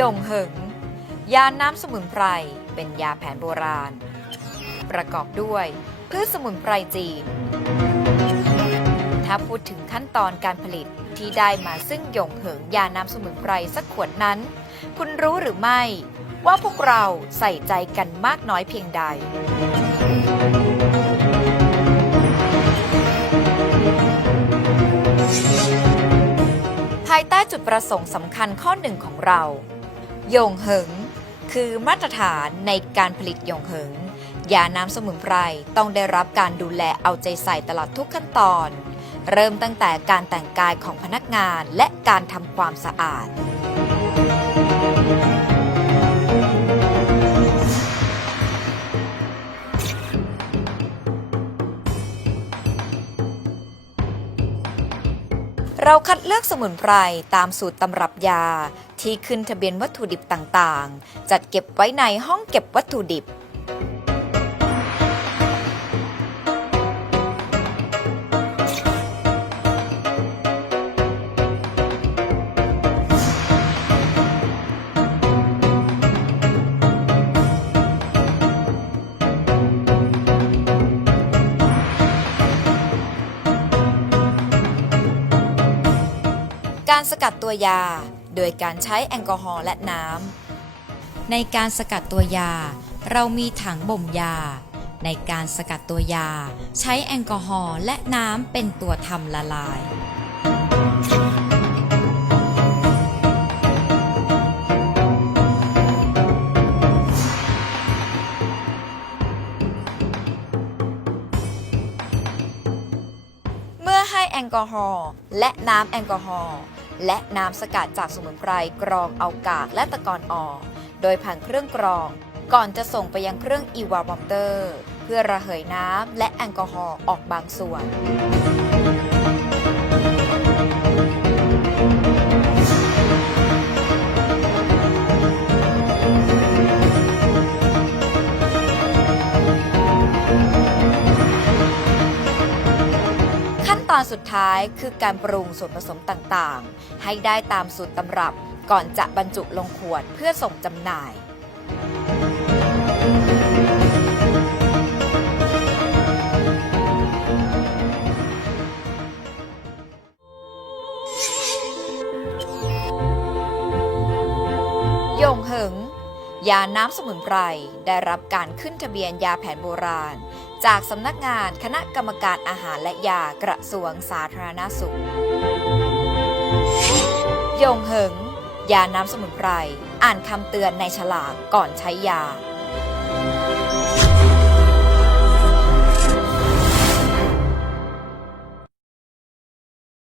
เหิง ยาน้ำสมุนไพร เป็นยาแผนโบราณ ประกอบด้วยพืชสมุนไพรจีน ถ้าพูดถึงขั้นตอนการผลิตที่ได้มาซึ่งหยงเหิงยาน้ำสมุนไพรสักขวดนั้น คุณรู้หรือไม่ ว่าพวกเราใส่ใจกันมากน้อยเพียงใดภายใต้จุดประสงค์สำคัญข้อหนึ่งของเรา โยงเหิง คือมาตรฐานในการผลิตโยงเหิง ยาน้ำสมุนไพรต้องได้รับการดูแลเอาใจใส่ตลอดทุกขั้นตอน เริ่มตั้งแต่การแต่งกายของพนักงานและการทำความสะอาด เราคัดเลือกสมุนไพรตามสูตรตำรับยา ที่ขึ้นทะเบียนวัตถุดิบต่างๆ จัดเก็บไว้ในห้องเก็บวัตถุดิบ การสกัดตัวยา โดยการใช้แอลกอฮอล์และน้ำ ในการสกัดตัวยา เรามีถังบ่มยา ในการสกัดตัวยา ใช้แอลกอฮอล์และน้ำเป็นตัวทำละลาย ลกอฮอล์และน้ำแอลกอฮอล์และน้ำสกัดจากสมุนไพรกรองเอากากและตะกอนออก โดยผ่านเครื่องกรอง ก่อนจะส่งไปยังเครื่องอีวาบอมเตอร์ เพื่อระเหยน้ำและแอลกอฮอล์ออกบางส่วน ตอนสุดท้ายคือการปรุงส่วนผสมต่างๆ ให้ได้ตามสูตรตำรับก่อนจะบรรจุลงขวดเพื่อส่งจำหน่าย ยงเหิง ยาน้ำสมุนไพรได้รับการขึ้นทะเบียนยาแผนโบราณ จากสำนักงานคณะกรรมการอาหารและยากระทรวงสาธารณสุข ยงเหิง ยาน้ำสมุนไพร อ่านคำเตือนในฉลากก่อนใช้ยา